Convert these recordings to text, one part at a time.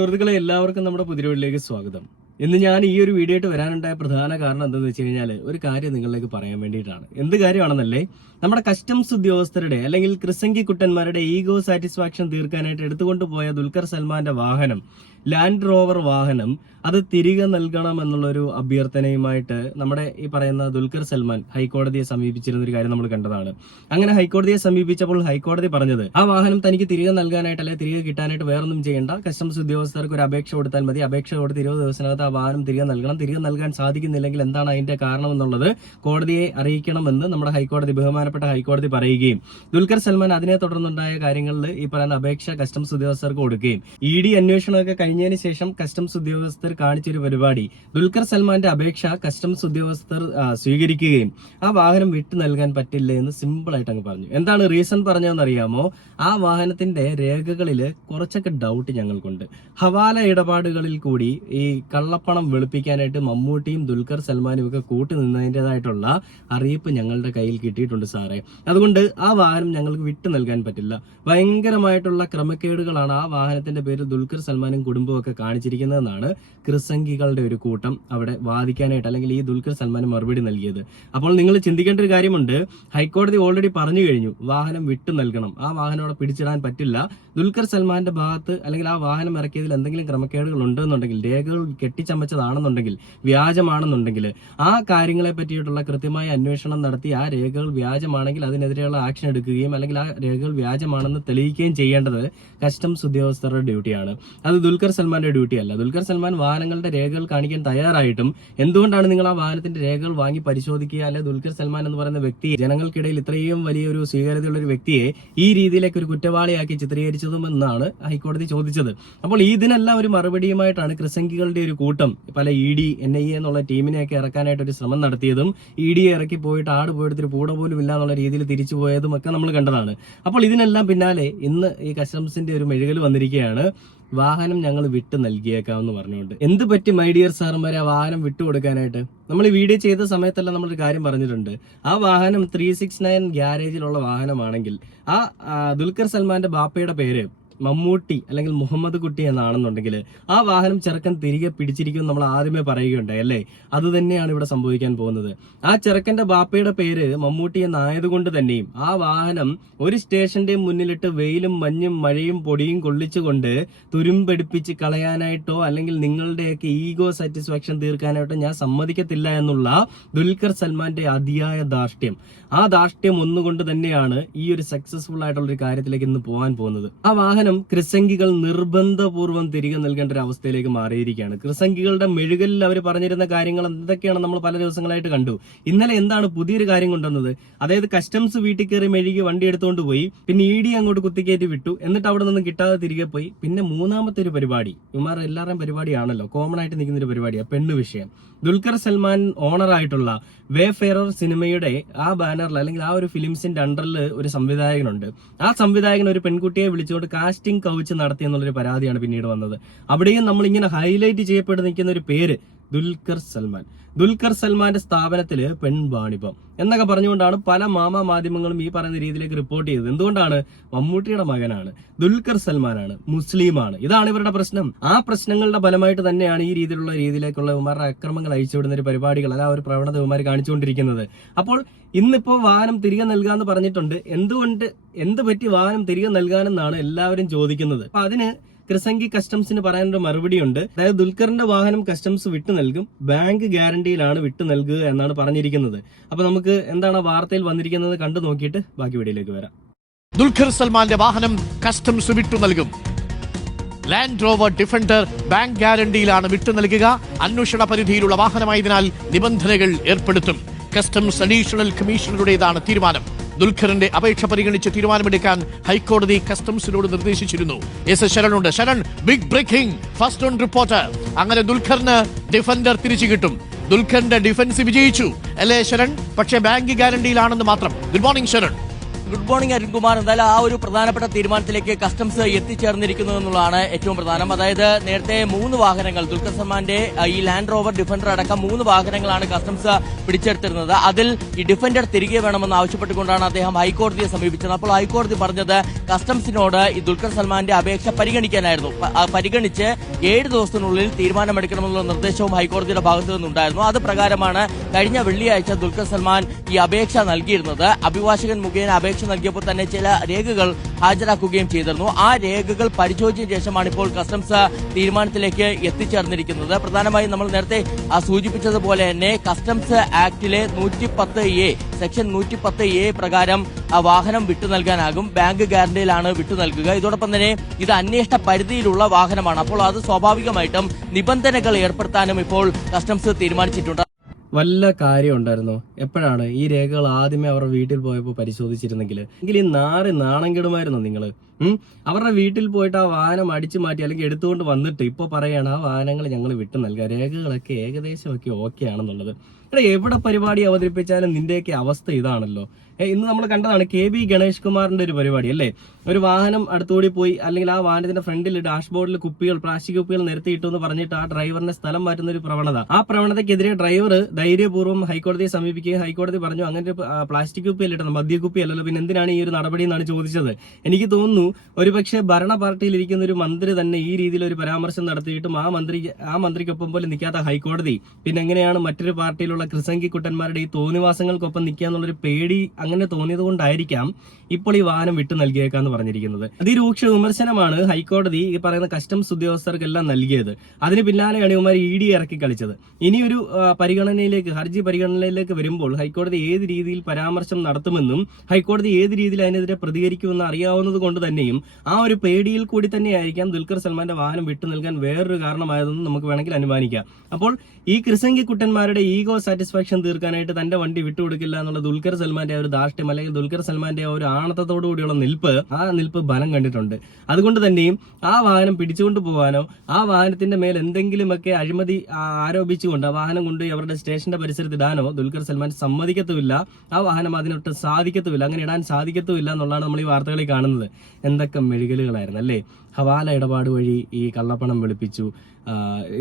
സുഹൃത്തുക്കളെ എല്ലാവർക്കും നമ്മുടെ പുതിരവിലേക്ക് സ്വാഗതം. ഇന്ന് ഞാൻ ഈ ഒരു വീഡിയോ ആയിട്ട് വരാനുണ്ടായ പ്രധാന കാരണം എന്താണെന്ന് വെച്ച് കഴിഞ്ഞാൽ ഒരു കാര്യം നിങ്ങളിലേക്ക് പറയാൻ വേണ്ടിയിട്ടാണ്. എന്ത് കാര്യമാണെന്നല്ലേ? നമ്മുടെ കസ്റ്റംസ് ഉദ്യോഗസ്ഥരുടെ അല്ലെങ്കിൽ ക്രിസംഗി കുട്ടന്മാരുടെ ഈഗോ സാറ്റിസ്ഫാക്ഷൻ തീർക്കാനായിട്ട് എടുത്തുകൊണ്ട് പോയ ദുൽഖർ സൽമാന്റെ വാഹനം ലാൻഡ് റോവർ വാഹനം അത് തിരികെ നൽകണം എന്നുള്ളൊരു അഭ്യർത്ഥനയുമായിട്ട് നമ്മുടെ ഈ പറയുന്ന ദുൽഖർ സൽമാൻ ഹൈക്കോടതിയെ സമീപിച്ചിരുന്ന ഒരു കാര്യം നമ്മൾ കണ്ടതാണ്. അങ്ങനെ ഹൈക്കോടതിയെ സമീപിച്ചപ്പോൾ ഹൈക്കോടതി പറഞ്ഞത് ആ വാഹനം തനിക്ക് തിരികെ നൽകാനായിട്ട് അല്ലെങ്കിൽ തിരികെ കിട്ടാനായിട്ട് വേറൊന്നും ചെയ്യേണ്ട. കസ്റ്റംസ് ഉദ്യോഗസ്ഥർക്ക് ഒരു അപേക്ഷ കൊടുത്താൽ മതി. അപേക്ഷ കൊടുത്ത് ഇരുപത് ദിവസത്തിനകത്ത് ആ വാഹനം തിരികെ നൽകണം. തിരികെ നൽകാൻ സാധിക്കുന്നില്ലെങ്കിൽ എന്താണ് അതിന്റെ കാരണം എന്നുള്ളത് കോടതിയെ അറിയിക്കണമെന്ന് നമ്മുടെ ഹൈക്കോടതി ബഹുമാനപ്പെട്ട ഹൈക്കോടതി പറയുകയും ദുൽഖർ സൽമാൻ അതിനെ തുടർന്നുണ്ടായ കാര്യങ്ങളിൽ ഈ പറയുന്ന അപേക്ഷ കസ്റ്റംസ് ഉദ്യോഗസ്ഥർക്ക് കൊടുക്കുകയും. ഇ ഡി അന്വേഷണമൊക്കെ കഴിഞ്ഞതിന് ശേഷം കസ്റ്റംസ് ഉദ്യോഗസ്ഥർ കാണിച്ചൊരു പരിപാടി. ദുൽഖർ സൽമാന്റെ അപേക്ഷ കസ്റ്റംസ് ഉദ്യോഗസ്ഥർ സ്വീകരിക്കുകയും ആ വാഹനം വിട്ടു നൽകാൻ പറ്റില്ല എന്ന് സിമ്പിൾ ആയിട്ട് അങ്ങ് പറഞ്ഞു. എന്താണ് റീസൺ പറഞ്ഞതെന്ന് അറിയാമോ ആ വാഹനത്തിന്റെ രേഖകളിൽ കുറച്ചൊക്കെ ഡൗട്ട് ഞങ്ങൾക്കുണ്ട്. ഹവാല ഇടപാടുകളിൽ കൂടി ഈ കള്ളപ്പണം വെളുപ്പിക്കാനായിട്ട് മമ്മൂട്ടിയും ദുൽഖർ സൽമാനും ഒക്കെ കൂട്ടി നിന്നതിന്റെതായിട്ടുള്ള അറിയിപ്പ് ഞങ്ങളുടെ കയ്യിൽ കിട്ടിയിട്ടുണ്ട് സാറേ. അതുകൊണ്ട് ആ വാഹനം ഞങ്ങൾക്ക് വിട്ടു നൽകാൻ പറ്റില്ല. ഭയങ്കരമായിട്ടുള്ള ക്രമക്കേടുകളാണ് ആ വാഹനത്തിന്റെ പേരിൽ ദുൽഖർ സൽമാനും കുടുംബവും ഒക്കെ കാണിച്ചിരിക്കുന്നതെന്നാണ് ക്രിസംഗികളുടെ ഒരു കൂട്ടം അവിടെ വാദിക്കാനായിട്ട് അല്ലെങ്കിൽ ഈ ദുൽഖർ സൽമാന് മറുപടി നൽകിയത്. അപ്പോൾ നിങ്ങൾ ചിന്തിക്കേണ്ട ഒരു കാര്യമുണ്ട്. ഹൈക്കോടതി ഓൾറെഡി പറഞ്ഞു കഴിഞ്ഞു വാഹനം വിട്ടു നൽകണം. ആ വാഹനം അവിടെ പിടിച്ചിടാൻ പറ്റില്ല. ദുൽഖർ സൽമാന്റെ ഭാഗത്ത് അല്ലെങ്കിൽ ആ വാഹനം ഇറക്കിയതിൽ എന്തെങ്കിലും ക്രമക്കേടുകൾ ഉണ്ടെന്നുണ്ടെങ്കിൽ രേഖകൾ കെട്ടിച്ചമച്ചതാണെന്നുണ്ടെങ്കിൽ വ്യാജമാണെന്നുണ്ടെങ്കിൽ ആ കാര്യങ്ങളെ പറ്റിയിട്ടുള്ള കൃത്യമായ അന്വേഷണം നടത്തി ആ രേഖകൾ വ്യാജമാണെങ്കിൽ അതിനെതിരെയുള്ള ആക്ഷൻ എടുക്കുകയും അല്ലെങ്കിൽ ആ രേഖകൾ വ്യാജമാണെന്ന് തെളിയിക്കുകയും ചെയ്യേണ്ടത് കസ്റ്റംസ് ഉദ്യോഗസ്ഥരുടെ ഡ്യൂട്ടിയാണ് അത് ദുൽഖർ സൽമാന്റെ ഡ്യൂട്ടി അല്ല. ദുൽഖർ സൽമാൻ വാഹനങ്ങളുടെ രേഖകൾ കാണിക്കാൻ തയ്യാറായിട്ടും എന്തുകൊണ്ടാണ് നിങ്ങൾ ആ വാഹനത്തിന്റെ രേഖകൾ വാങ്ങി പരിശോധിക്കുക? അല്ലെ ദുൽഖർ സൽമാൻ എന്ന് പറയുന്ന വ്യക്തി ജനങ്ങൾക്കിടയിൽ ഇത്രയും വലിയൊരു സ്വീകാര്യതയുള്ള ഒരു വ്യക്തിയെ ഈ രീതിയിലേക്ക് ഒരു കുറ്റവാളിയാക്കി ചിത്രീകരിച്ചതും എന്നാണ് ഹൈക്കോടതി ചോദിച്ചത്. അപ്പോൾ ഇതിനെല്ലാം ഒരു മറുപടിയുമായിട്ടാണ് ക്രിസംഗികളുടെ ഒരു കൂട്ടം പല E D N I A എന്നുള്ള ടീമിനെയൊക്കെ ഇറക്കാനായിട്ട് ഒരു ശ്രമം നടത്തിയതും ഇ ഡി ഇറക്കി പോയിട്ട് ആട് പോയെടുത്തൊരു പൂട പോലും ഇല്ല എന്നുള്ള രീതിയിൽ തിരിച്ചു പോയതും ഒക്കെ നമ്മൾ കണ്ടതാണ്. അപ്പോൾ ഇതിനെല്ലാം പിന്നാലെ ഇന്ന് ഈ കസ്റ്റംസിന്റെ ഒരു മെഴുകൽ വന്നിരിക്കുകയാണ്. വാഹനം ഞങ്ങൾ വിട്ടു നൽകിയേക്കാമെന്ന് പറഞ്ഞുകൊണ്ട്. എന്ത് പറ്റി മൈ ഡിയർ സാറുമാരെ ആ വാഹനം വിട്ടു കൊടുക്കാനായിട്ട്? നമ്മൾ ഈ വീഡിയോ ചെയ്ത സമയത്തെല്ലാം നമ്മളൊരു കാര്യം പറഞ്ഞിട്ടുണ്ട്. ആ വാഹനം ത്രീ സിക്സ് നയൻ ഗ്യാരേജിലുള്ള വാഹനമാണെങ്കിൽ ആ, ദുൽഖർ സൽമാന്റെ ബാപ്പയുടെ പേര് മമ്മൂട്ടി അല്ലെങ്കിൽ മുഹമ്മദ് കുട്ടി എന്നാണെന്നുണ്ടെങ്കിൽ ആ വാഹനം ചെറുക്കൻ തിരികെ പിടിച്ചിരിക്കും നമ്മൾ ആദ്യമേ പറയുകയുണ്ടായി അല്ലേ? അത് തന്നെയാണ് ഇവിടെ സംഭവിക്കാൻ പോകുന്നത്. ആ ചെറുക്കന്റെ ബാപ്പയുടെ പേര് മമ്മൂട്ടി എന്നായതുകൊണ്ട് തന്നെയും ആ വാഹനം ഒരു സ്റ്റേഷന്റെ മുന്നിലിട്ട് വെയിലും മഞ്ഞും മഴയും പൊടിയും കൊള്ളിച്ചുകൊണ്ട് തുരുമ്പെടുപ്പിച്ച് കളയാനായിട്ടോ അല്ലെങ്കിൽ നിങ്ങളുടെയൊക്കെ ഈഗോ സാറ്റിസ്ഫാക്ഷൻ തീർക്കാനായിട്ടോ ഞാൻ സമ്മതിക്കത്തില്ല എന്നുള്ള ദുൽഖർ സൽമാന്റെ അതിയായ ധാർഷ്ട്യം. ആ ധാർഷ്ട്യം ഒന്നുകൊണ്ട് തന്നെയാണ് ഈ ഒരു സക്സസ്ഫുൾ ആയിട്ടുള്ള ഒരു കാര്യത്തിലേക്ക് ഇന്ന് പോകാൻ പോകുന്നത്. ആ വാഹനം ക്രിസംഗികൾ നിർബന്ധപൂർവം തിരികെ നൽകേണ്ട ഒരു അവസ്ഥയിലേക്ക് മാറിയിരിക്കുകയാണ്. ക്രിസംഗികളുടെ മെഴുകലിൽ അവർ പറഞ്ഞിരുന്ന കാര്യങ്ങൾ എന്തൊക്കെയാണ് നമ്മൾ പല ദിവസങ്ങളായിട്ട് കണ്ടു. ഇന്നലെ എന്താണ് പുതിയൊരു കാര്യം കൊണ്ടുവന്നത്? അതായത് കസ്റ്റംസ് വീട്ടിൽ കയറി മെഴുകി വണ്ടി എടുത്തുകൊണ്ട് പോയി പിന്നെ ഇ ഡി അങ്ങോട്ട് കുത്തിക്കയറ്റി വിട്ടു എന്നിട്ട് അവിടെ നിന്ന് കിട്ടാതെ തിരികെ പോയി. പിന്നെ മൂന്നാമത്തെ ഒരു പരിപാടി ഇമാർ എല്ലാവരുടെയും പരിപാടിയാണല്ലോ കോമൺ ആയിട്ട് നിൽക്കുന്ന ഒരു പരിപാടിയാണ് പെണ്ണ് വിഷയം. ദുൽഖർ സൽമാൻ ഓണർ ആയിട്ടുള്ള വേ ഫെയറർ സിനിമയുടെ ആ ബാനറിൽ അല്ലെങ്കിൽ ആ ഒരു ഫിലിംസിന്റെ അണ്ടറിൽ ഒരു സംവിധായകനുണ്ട്. ആ സംവിധായകൻ ഒരു പെൺകുട്ടിയെ വിളിച്ചുകൊണ്ട് കാസ്റ്റിംഗ് കവിച്ച് നടത്തി എന്നുള്ളൊരു പരാതിയാണ് പിന്നീട് വന്നത്. അവിടെയും നമ്മൾ ഇങ്ങനെ ഹൈലൈറ്റ് ചെയ്യപ്പെട്ട് നിൽക്കുന്ന ഒരു പേര് ദുൽഖർ സൽമാൻ. ദുൽഖർ സൽമാന്റെ സ്ഥാപനത്തിൽ പെൺവാണിഭം എന്നൊക്കെ പറഞ്ഞുകൊണ്ടാണ് പല മാമ മാധ്യമങ്ങളും ഈ പറയുന്ന രീതിയിലേക്ക് റിപ്പോർട്ട് ചെയ്തത്. എന്തുകൊണ്ടാണ്? മമ്മൂട്ടിയുടെ മകനാണ്. ദുൽഖർ സൽമാനാണ്. മുസ്ലിമാണ്. ഇതാണ് ഇവരുടെ പ്രശ്നം. ആ പ്രശ്നങ്ങളുടെ ഫലമായിട്ട് തന്നെയാണ് ഈ രീതിയിലുള്ള രീതിയിലേക്കുള്ള ഇവന്മാരുടെ അക്രമങ്ങൾ അയച്ചുവിടുന്ന ഒരു പരിപാടികൾ. അല്ല ഒരു പ്രവണത ഇവന്മാർ കാണിച്ചുകൊണ്ടിരിക്കുന്നത്. അപ്പോൾ ഇന്നിപ്പോ വാഹനം തിരികെ നൽകാന്ന് പറഞ്ഞിട്ടുണ്ട്. എന്തുകൊണ്ട് എന്ത് പറ്റി വാഹനം തിരികെ നൽകാനെന്നാണ് എല്ലാവരും ചോദിക്കുന്നത്. അപ്പൊ അതിന് ക്രിസംഗി കസ്റ്റംസിന് പറയാനൊരു മറുപടിയുണ്ട്. അതായത് ദുൽഖറിന്റെ വാഹനം കസ്റ്റംസ് വിട്ടു നൽകും ബാങ്ക് ഗ്യാരണ്ടിയിലാണ് വിട്ടു നൽകുക എന്നാണ് പറഞ്ഞിരിക്കുന്നത്. അപ്പൊ നമുക്ക് എന്താണ് വാർത്തയിൽ വന്നിരിക്കുന്നത് കണ്ടു നോക്കിയിട്ട് ബാക്കി വീഡിയോയിലേക്ക് വരാം. ദുൽഖർ സൽമാന്റെ വാഹനം കസ്റ്റംസ് വിട്ടു നൽകും. ലാൻഡ് റോവർ ഡിഫൻഡർ ബാങ്ക് ഗ്യാരണ്ടിയിലാണ് വിട്ടു നൽകുക. അന്വേഷണ പരിധിയിലുള്ള വാഹനമായതിനാൽ നിബന്ധനകൾ ഏർപ്പെടുത്തും. കസ്റ്റംസ് അഡീഷണൽ കമ്മീഷണറുടേതാണ് തീരുമാനം. ദുൽഖറിന്റെ അപേക്ഷ പരിഗണിച്ച് തീരുമാനമെടുക്കാൻ ഹൈക്കോടതി കസ്റ്റംസിനോട് നിർദ്ദേശിച്ചിരുന്നു. S S ശരണുണ്ട് Saran big breaking first on Reporter അങ്ങനെ ദുൽഖറിന് ഡിഫൻഡർ തിരിച്ചു കിട്ടും. ദുൽഖറിന്റെ ഡിഫൻസ് വിജയിച്ചു. അല്ലേ ശരൺ? പക്ഷേ ബാങ്ക് ഗ്യാരണ്ടിയിലാണെന്ന് മാത്രം. Good morning Saran. Good morning Arunkumar എന്തായാലും ആ ഒരു പ്രധാനപ്പെട്ട തീരുമാനത്തിലേക്ക് കസ്റ്റംസ് എത്തിച്ചേർന്നിരിക്കുന്നു എന്നുള്ളതാണ് ഏറ്റവും പ്രധാനം. അതായത് നേരത്തെ മൂന്ന് വാഹനങ്ങൾ ദുൽഖർ സൽമാന്റെ ഈ ലാൻഡ് റോവർ ഡിഫൻഡർ അടക്കം മൂന്ന് വാഹനങ്ങളാണ് കസ്റ്റംസ് പിടിച്ചെടുത്തിരുന്നത്. അതിൽ ഈ ഡിഫൻഡർ തിരികെ വേണമെന്ന് ആവശ്യപ്പെട്ടുകൊണ്ടാണ് അദ്ദേഹം ഹൈക്കോടതിയെ സമീപിച്ചത്. അപ്പോൾ ഹൈക്കോടതി പറഞ്ഞത് കസ്റ്റംസിനോട് ഈ ദുൽഖർ സൽമാന്റെ അപേക്ഷ പരിഗണിക്കാനായിരുന്നു. പരിഗണിച്ച് ഏഴ് ദിവസത്തിനുള്ളിൽ തീരുമാനമെടുക്കണമെന്നുള്ള നിർദ്ദേശവും ഹൈക്കോടതിയുടെ ഭാഗത്തു നിന്നുണ്ടായിരുന്നു. അത് പ്രകാരമാണ് കഴിഞ്ഞ വെള്ളിയാഴ്ച ദുൽഖർ സൽമാൻ ഈ അപേക്ഷ നൽകിയിരുന്നത്. അഭിഭാഷകൻ മുഖേന അപേക്ഷ നൽകിയപ്പോൾ തന്നെ ചില രേഖകൾ ഹാജരാക്കുകയും ചെയ്തിരുന്നു. ആ രേഖകൾ പരിശോധിച്ച ശേഷമാണ് ഇപ്പോൾ കസ്റ്റംസ് തീരുമാനത്തിലേക്ക് എത്തിച്ചേർന്നിരിക്കുന്നത്. പ്രധാനമായും നമ്മൾ നേരത്തെ സൂചിപ്പിച്ചതുപോലെ തന്നെ കസ്റ്റംസ് ആക്ടിലെ നൂറ്റി പത്ത് എ സെക്ഷൻ നൂറ്റി പത്ത് എ പ്രകാരം വാഹനം വിട്ടു നൽകാനാകും. ബാങ്ക് ഗ്യാരണ്ടിയിലാണ് വിട്ടു നൽകുക. ഇതോടൊപ്പം തന്നെ ഇത് അന്വേഷണ പരിധിയിലുള്ള വാഹനമാണ്. അപ്പോൾ അത് സ്വാഭാവികമായിട്ടും നിബന്ധനകൾ ഏർപ്പെടുത്താനും ഇപ്പോൾ കസ്റ്റംസ് തീരുമാനിച്ചിട്ടുണ്ട്. വല്ല കാര്യം ഉണ്ടായിരുന്നോ? എപ്പോഴാണ് ഈ രേഖകൾ ആദ്യമേ അവരുടെ വീട്ടിൽ പോയപ്പോൾ പരിശോധിച്ചിരുന്നെങ്കിൽ? എങ്കിൽ ഈ നാറ് നാണം കെടുമായിരുന്നോ നിങ്ങൾ അവരുടെ വീട്ടിൽ പോയിട്ട് ആ വാഹനം അടിച്ചു മാറ്റി അല്ലെങ്കിൽ എടുത്തുകൊണ്ട് വന്നിട്ട് ഇപ്പോൾ പറയാണ് ആ വാഹനങ്ങൾ ഞങ്ങൾ വിട്ടു നൽകുക രേഖകളൊക്കെ ഏകദേശമൊക്കെ ഓക്കെ ആണെന്നുള്ളത്. എടാ എവിടെ പരിപാടി അവതരിപ്പിച്ചാലും നിന്റെയൊക്കെ അവസ്ഥ ഇതാണല്ലോ. ഇന്ന് നമ്മൾ കണ്ടതാണ് കെ ബി ഗണേഷ് കുമാറിന്റെ ഒരു പരിപാടി അല്ലേ? ഒരു വാഹനം അടുത്തുകൂടി പോയി അല്ലെങ്കിൽ ആ വാഹനത്തിന്റെ ഫ്രണ്ടിൽ ഡാഷ്ബോർഡിൽ കുപ്പികൾ പ്ലാസ്റ്റിക് കുപ്പികൾ നിരത്തിയിട്ടു എന്ന് പറഞ്ഞിട്ട് ആ ഡ്രൈവറിനെ സ്ഥലം മാറ്റുന്ന ഒരു പ്രവണത. ആ പ്രവണതയ്ക്കെതിരെ ഡ്രൈവർ ധൈര്യപൂർവം ഹൈക്കോടതിയെ സമീപിക്കുകയും ഹൈക്കോടതി പറഞ്ഞു അങ്ങനെ പ്ലാസ്റ്റിക് കുപ്പി അല്ലട്ടോ മദ്യക്കുപ്പി അല്ലല്ലോ പിന്നെ എന്തിനാണ് ഈ ഒരു നടപടി എന്നാണ് ചോദിച്ചത്? എനിക്ക് തോന്നുന്നു ഒരുപക്ഷെ ഭരണ പാർട്ടിയിൽ ഇരിക്കുന്ന ഒരു മന്ത്രി തന്നെ ഈ രീതിയിൽ ഒരു പരാമർശം നടത്തിയിട്ടും ആ മന്ത്രി ആ മന്ത്രിക്കൊപ്പം പോലെ നിൽക്കാത്ത ഹൈക്കോടതി. പിന്നെ എങ്ങനെയാണ് മറ്റൊരു പാർട്ടിയിലുള്ള ക്രിസംഗി കുട്ടന്മാരുടെ ഈ തോന്നിവാസങ്ങൾക്കൊപ്പം നിൽക്കുക എന്നുള്ളൊരു പേടി അങ്ങനെ തോന്നിയത് കൊണ്ടായിരിക്കാം ഇപ്പോൾ ഈ വാഹനം വിട്ടു നൽകിയേക്കാന്ന് പറഞ്ഞിരിക്കുന്നത്. അതിരൂക്ഷ വിമർശനമാണ് ഹൈക്കോടതി ഈ പറയുന്ന കസ്റ്റംസ് ഉദ്യോഗസ്ഥർക്കെല്ലാം നൽകിയത്. അതിന് പിന്നാലെയാണ് ഇവന്മാർ ഇ ഡി ഇറക്കി കളിച്ചത്. ഇനിയൊരു പരിഗണനയിലേക്ക് ഹർജി പരിഗണനയിലേക്ക് വരുമ്പോൾ ഹൈക്കോടതി ഏത് രീതിയിൽ പരാമർശം നടത്തുമെന്നും ഹൈക്കോടതി ഏത് രീതിയിൽ അതിനെതിരെ പ്രതികരിക്കുമെന്ന് അറിയാവുന്നത് കൊണ്ട് തന്നെയും ആ ഒരു പേടിയിൽ കൂടി തന്നെയായിരിക്കാം ദുൽഖർ സൽമാന്റെ വാഹനം വിട്ടു നൽകാൻ വേറൊരു കാരണമായതെന്ന് നമുക്ക് വേണമെങ്കിൽ അനുമാനിക്കാം. അപ്പോൾ ഈ ക്രിസംഗി കുട്ടന്മാരുടെ ഈഗോ സാറ്റിസ്ഫാക്ഷൻ തീർക്കാനായിട്ട് തന്റെ വണ്ടി വിട്ടുകൊടുക്കില്ല എന്നുള്ള ദുൽഖർ സൽമാന്റെ ഒരു ധാർഷ്ട്യം അല്ലെങ്കിൽ ദുൽഖർ സൽമാന്റെ ഒരു ആണത്തോടു കൂടിയുള്ള നിൽപ്പ് ആ നിൽപ്പ് ബലം കണ്ടിട്ടുണ്ട്. അതുകൊണ്ട് തന്നെയും ആ വാഹനം പിടിച്ചുകൊണ്ട് പോകാനോ ആ വാഹനത്തിന്റെ മേൽ എന്തെങ്കിലുമൊക്കെ അഴിമതി ആരോപിച്ചുകൊണ്ട് ആ വാഹനം കൊണ്ട് അവരുടെ സ്റ്റേഷന്റെ പരിസരത്ത് ഇടാനോ ദുൽഖർ സൽമാൻ സമ്മതിക്കത്തുമില്ല. ആ വാഹനം അതിനൊട്ട് സാധിക്കത്തുമില്ല. അങ്ങനെ ഇടാൻ സാധിക്കത്തുമില്ല എന്നുള്ളതാണ് നമ്മൾ ഈ വാർത്തകളിൽ കാണുന്നത്. എന്തൊക്കെ മെഴുകലുകളായിരുന്നു അല്ലേ? ഹവാല ഇടപാട് വഴി ഈ കള്ളപ്പണം വെളുപ്പിച്ചു.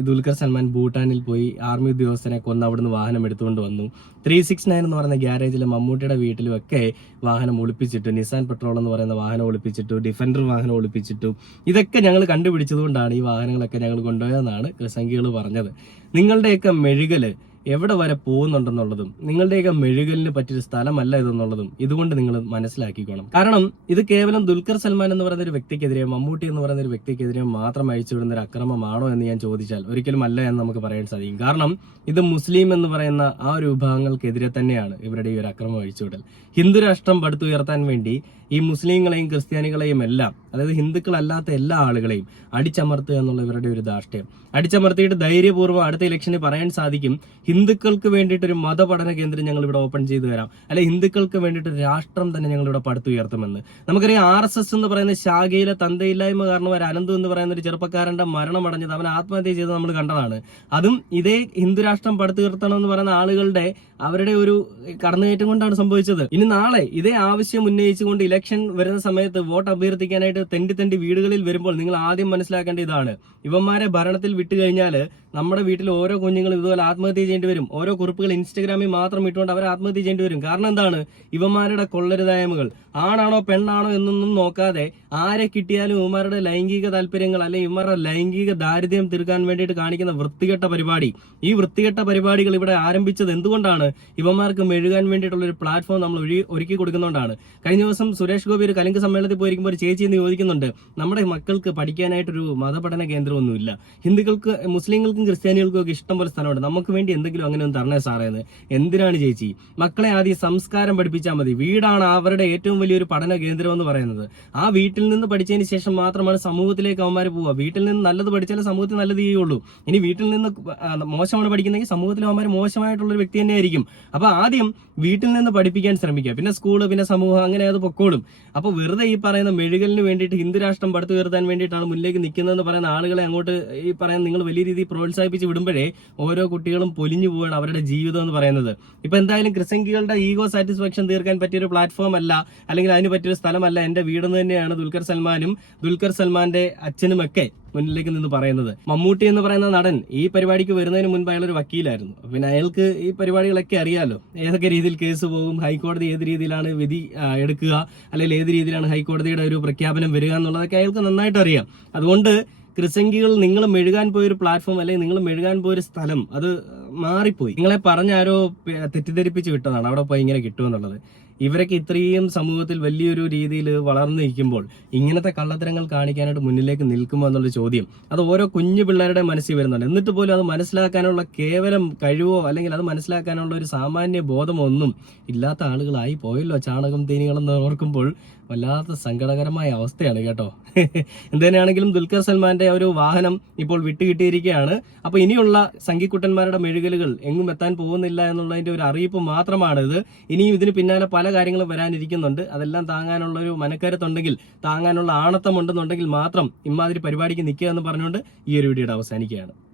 ദുൽഖർ സൽമാൻ ഭൂട്ടാനിൽ പോയി ആർമി ഉദ്യോഗസ്ഥനെ കൊന്ന് അവിടുന്ന് വാഹനം എടുത്തുകൊണ്ട് വന്നു. ത്രീ സിക്സ് നയൻ എന്ന് പറയുന്ന ഗ്യാരേജിലെ മമ്മൂട്ടിയുടെ വീട്ടിലും ഒക്കെ വാഹനം ഒളിപ്പിച്ചിട്ടു. നിസാൻ പെട്രോൾ എന്ന് പറയുന്ന വാഹനം ഒളിപ്പിച്ചിട്ടു. ഡിഫൻഡർ വാഹനം ഒളിപ്പിച്ചിട്ടു. ഇതൊക്കെ ഞങ്ങൾ കണ്ടുപിടിച്ചതുകൊണ്ടാണ് ഈ വാഹനങ്ങളൊക്കെ ഞങ്ങൾ കൊണ്ടുപോയതെന്നാണ് സംഖ്യകൾ പറഞ്ഞത്. നിങ്ങളുടെയൊക്കെ മെഴുകൽ എവിടെ വരെ പോകുന്നുണ്ടെന്നുള്ളതും നിങ്ങളുടെയൊക്കെ മെഴുകലിന് പറ്റിയൊരു സ്ഥലമല്ല ഇതെന്നുള്ളതും ഇതുകൊണ്ട് നിങ്ങൾ മനസ്സിലാക്കിക്കോണം. കാരണം ഇത് കേവലം ദുൽഖർ സൽമാൻ എന്ന് പറയുന്ന ഒരു വ്യക്തിക്കെതിരെ മമ്മൂട്ടി എന്ന് പറയുന്ന ഒരു വ്യക്തിക്കെതിരെ മാത്രം അഴിച്ചുവിടുന്ന ഒരു അക്രമമാണോ എന്ന് ഞാൻ ചോദിച്ചാൽ ഒരിക്കലും അല്ല എന്ന് നമുക്ക് പറയാൻ സാധിക്കും. കാരണം ഇത് മുസ്ലിം എന്ന് പറയുന്ന ആ ഒരു വിഭാഗങ്ങൾക്കെതിരെ തന്നെയാണ് ഇവരുടെ ഈ ഒരു അക്രമം അഴിച്ചുവിടൽ. ഹിന്ദു രാഷ്ട്രം പടുത്തുയർത്താൻ വേണ്ടി ഈ മുസ്ലിങ്ങളെയും ക്രിസ്ത്യാനികളെയും എല്ലാം അതായത് ഹിന്ദുക്കളല്ലാത്ത എല്ലാ ആളുകളെയും അടിച്ചമർത്തുക എന്നുള്ള ഇവരുടെ ഒരു ധാർഷ്ട്യം. അടിച്ചമർത്തിയിട്ട് ധൈര്യപൂർവം അടുത്ത ഇലക്ഷന് പറയാൻ സാധിക്കും ഹിന്ദുക്കൾക്ക് വേണ്ടിയിട്ട് ഒരു മതപഠന കേന്ദ്രം ഞങ്ങൾ ഇവിടെ ഓപ്പൺ ചെയ്തു തരാം. അല്ലെ ഹിന്ദുക്കൾക്ക് വേണ്ടിയിട്ട് രാഷ്ട്രം തന്നെ ഞങ്ങൾ ഇവിടെ പടുത്തുയർത്തുമെന്ന്. നമുക്കറിയാം ആർ എസ് എസ് എന്ന് പറയുന്ന ശാഖയിലെ തന്തയില്ലായ്മ കാരണം ഒരു അനന്തു എന്ന് പറയുന്ന ഒരു ചെറുപ്പക്കാരന്റെ മരണം അടഞ്ഞത് അവൻ ആത്മഹത്യ ചെയ്ത് നമ്മൾ കണ്ടതാണ്. അതും ഇതേ ഹിന്ദു രാഷ്ട്രം പടുത്തുയർത്തണം എന്ന് പറയുന്ന ആളുകളുടെ അവരുടെ ഒരു കടന്നുകയറ്റം കൊണ്ടാണ് സംഭവിച്ചത്. ഇനി നാളെ ഇതേ ആവശ്യം ഉന്നയിച്ചുകൊണ്ട് ഇലക്ഷൻ വരുന്ന സമയത്ത് വോട്ട് അഭ്യർത്ഥിക്കാനായിട്ട് തെണ്ടി തെണ്ടി വീടുകളിൽ വരുമ്പോൾ നിങ്ങൾ ആദ്യം മനസ്സിലാക്കേണ്ട ഇതാണ്. ഇവന്മാരെ ഭരണത്തിൽ വിട്ടു കഴിഞ്ഞാൽ നമ്മുടെ വീട്ടിൽ ഓരോ കുഞ്ഞുങ്ങളും ഇതുപോലെ ആത്മഹത്യ ചെയ്യേണ്ടി വരും. ഓരോ കുറിപ്പുകൾ ഇൻസ്റ്റഗ്രാമിൽ മാത്രം ഇട്ടുകൊണ്ട് അവർ ആത്മഹത്യ ചെയ്യേണ്ടി വരും. കാരണം എന്താണ്? ഇവന്മാരുടെ കൊള്ളരുതായ്മകൾ. ആണാണോ പെണ്ണാണോ എന്നൊന്നും നോക്കാതെ ആരെ കിട്ടിയാലും ഇവന്മാരുടെ ലൈംഗിക താല്പര്യങ്ങൾ അല്ലെങ്കിൽ ഇവന്മാരുടെ ലൈംഗിക ദാരിദ്ര്യം തീർക്കാൻ വേണ്ടിയിട്ട് കാണിക്കുന്ന വൃത്തികെട്ട പരിപാടി. ഈ വൃത്തികെട്ട പരിപാടികൾ ഇവിടെ ആരംഭിച്ചത് എന്തുകൊണ്ടാണ്? ഇവന്മാർക്ക് മെഴുകാൻ വേണ്ടിയിട്ടുള്ള ഒരു പ്ലാറ്റ്ഫോം നമ്മൾ ഒരുക്കി കൊടുക്കുന്നതുകൊണ്ടാണ് കഴിഞ്ഞ ദിവസം സുരേഷ് ഗോപി ഒരു കലിംഗ സമ്മേളനത്തിൽ പോയിരിക്കുമ്പോൾ ഒരു ചേച്ചി എന്ന് ചോദിക്കുന്നുണ്ട് നമ്മുടെ മക്കൾക്ക് പഠിക്കാനായിട്ടൊരു മതപഠന കേന്ദ്രമൊന്നുമില്ല. ഹിന്ദുക്കൾക്ക് മുസ്ലിങ്ങൾക്കും ക്രിസ്ത്യാനികൾക്കും ഒക്കെ ഇഷ്ടം പോലെ സ്ഥലമുണ്ട്. നമുക്ക് വേണ്ടി എന്തെങ്കിലും അങ്ങനെ ഒന്ന് തരണേ സാറേ എന്തിനാണ് ചേച്ചി? മക്കളെ ആദ്യം സംസ്കാരം പഠിപ്പിച്ചാൽ മതി. വീടാണ് അവരുടെ ഏറ്റവും വലിയൊരു പഠന കേന്ദ്രം എന്ന് പറയുന്നത്. ആ വീട്ടിൽ നിന്ന് പഠിച്ചതിന് ശേഷം മാത്രമാണ് സമൂഹത്തിലേക്ക് അവന്മാർ പോവുക. വീട്ടിൽ നിന്ന് നല്ലത് പഠിച്ചാലേ സമൂഹത്തിൽ നല്ലത് ചെയ്യുള്ളൂ ഇനി വീട്ടിൽ നിന്ന് മോശമാണ് പഠിക്കുന്നതെങ്കിൽ സമൂഹത്തിൽ അവന്മാർ മോശമായിട്ടുള്ളൊരു വ്യക്തി തന്നെയായിരിക്കും. അപ്പൊ ആദ്യം വീട്ടിൽ നിന്ന് പഠിപ്പിക്കാൻ ശ്രമിക്കുക. പിന്നെ സ്കൂൾ പിന്നെ സമൂഹം അങ്ങനെ അത് പൊക്കോളും. അപ്പൊ വെറുതെ ഈ പറയുന്ന മെഴുകലിന് വേണ്ടിയിട്ട് ഹിന്ദു രാഷ്ട്രം പടുത്തു ഉയർത്താൻ വേണ്ടിയിട്ടാണ് മുന്നിലേക്ക് നിൽക്കുന്നതെന്ന് പറയുന്ന ആളുകളെ അങ്ങോട്ട് ഈ പറയുന്ന നിങ്ങൾ വലിയ രീതിയിൽ പ്രോത്സാഹിപ്പിച്ച് വിടുമ്പോഴേ ഓരോ കുട്ടികളും പൊലിഞ്ഞു പോവാണ് അവരുടെ ജീവിതം എന്ന് പറയുന്നത്. ഇപ്പൊ എന്തായാലും ക്രിസംഗികളുടെ ഈഗോ സാറ്റിസ്ഫാക്ഷൻ തീർക്കാൻ പറ്റിയ ഒരു പ്ലാറ്റ്ഫോം അല്ല അല്ലെങ്കിൽ അതിന് പറ്റിയൊരു സ്ഥലമല്ല. എന്റെ വീടെന്ന് തന്നെയാണ് ദുൽഖർ സൽമാനും ദുൽഖർ സൽമാന്റെ അച്ഛനുമൊക്കെ മുന്നിലേക്ക് നിന്ന് പറയുന്നത്. മമ്മൂട്ടി എന്ന് പറയുന്ന നടൻ ഈ പരിപാടിക്ക് വരുന്നതിന് മുൻപ് അയാൾ ഒരു വക്കീലായിരുന്നു. പിന്നെ അയാൾക്ക് ഈ പരിപാടികളൊക്കെ അറിയാലോ. ഏതൊക്കെ രീതിയിൽ കേസ് പോകും ഹൈക്കോടതി ഏത് രീതിയിലാണ് വിധി എടുക്കുക അല്ലെങ്കിൽ ഏത് രീതിയിലാണ് ഹൈക്കോടതിയുടെ ഒരു പ്രഖ്യാപനം വരിക എന്നുള്ളതൊക്കെ അയാൾക്ക് നന്നായിട്ട് അറിയാം. അതുകൊണ്ട് ക്രിസംഗികൾ നിങ്ങൾ മെഴുകാൻ പോയൊരു പ്ലാറ്റ്ഫോം അല്ലെങ്കിൽ നിങ്ങൾ മെഴുകാൻ പോയൊരു സ്ഥലം അത് മാറിപ്പോയി. നിങ്ങളെ പറഞ്ഞാരോ തെറ്റിദ്ധരിപ്പിച്ച് വിട്ടതാണ്. അവിടെ പോയി ഇങ്ങനെ കിട്ടുമെന്നുള്ളത്. ഇവരൊക്കെ ഇത്രയും സമൂഹത്തിൽ വലിയൊരു രീതിയിൽ വളർന്നു നിൽക്കുമ്പോൾ ഇങ്ങനത്തെ കള്ളത്തരങ്ങൾ കാണിക്കാനായിട്ട് മുന്നിലേക്ക് നിൽക്കുമോ എന്നുള്ള ചോദ്യം. അത് ഓരോ കുഞ്ഞു പിള്ളേരുടെ മനസ്സിൽ വരുന്നുണ്ട്. എന്നിട്ട് പോലും അത് മനസ്സിലാക്കാനുള്ള കേവലം കഴിവോ അല്ലെങ്കിൽ അത് മനസ്സിലാക്കാനുള്ള ഒരു സാമാന്യ ബോധമോ ഒന്നും ഇല്ലാത്ത ആളുകളായി പോയല്ലോ ചാണകം തേനികളെന്ന് ഓർക്കുമ്പോൾ വല്ലാത്ത സങ്കടകരമായ അവസ്ഥയാണ് കേട്ടോ. എന്തുതന്നെയാണെങ്കിലും ദുൽഖർ സൽമാന്റെ ഒരു വാഹനം ഇപ്പോൾ വിട്ടുകിട്ടിയിരിക്കുകയാണ്. അപ്പൊ ഇനിയുള്ള സംഘിക്കുട്ടന്മാരുടെ മെഴുകലുകൾ എങ്ങും എത്താൻ പോകുന്നില്ല എന്നുള്ളതിന്റെ ഒരു അറിയിപ്പ് മാത്രമാണ് ഇത്. ഇനിയും ഇതിന് പിന്നാലെ പല കാര്യങ്ങളും വരാനിരിക്കുന്നുണ്ട്. അതെല്ലാം താങ്ങാനുള്ള ഒരു മനക്കരുത്തുണ്ടെങ്കിൽ താങ്ങാനുള്ള ആണത്തം ഉണ്ടെന്നുണ്ടെങ്കിൽ മാത്രം ഇമാതിരി പരിപാടിക്ക് നിൽക്കുക എന്ന് പറഞ്ഞുകൊണ്ട് ഈ ഒരു വീഡിയോയുടെ അവസാനിക്കുകയാണ്.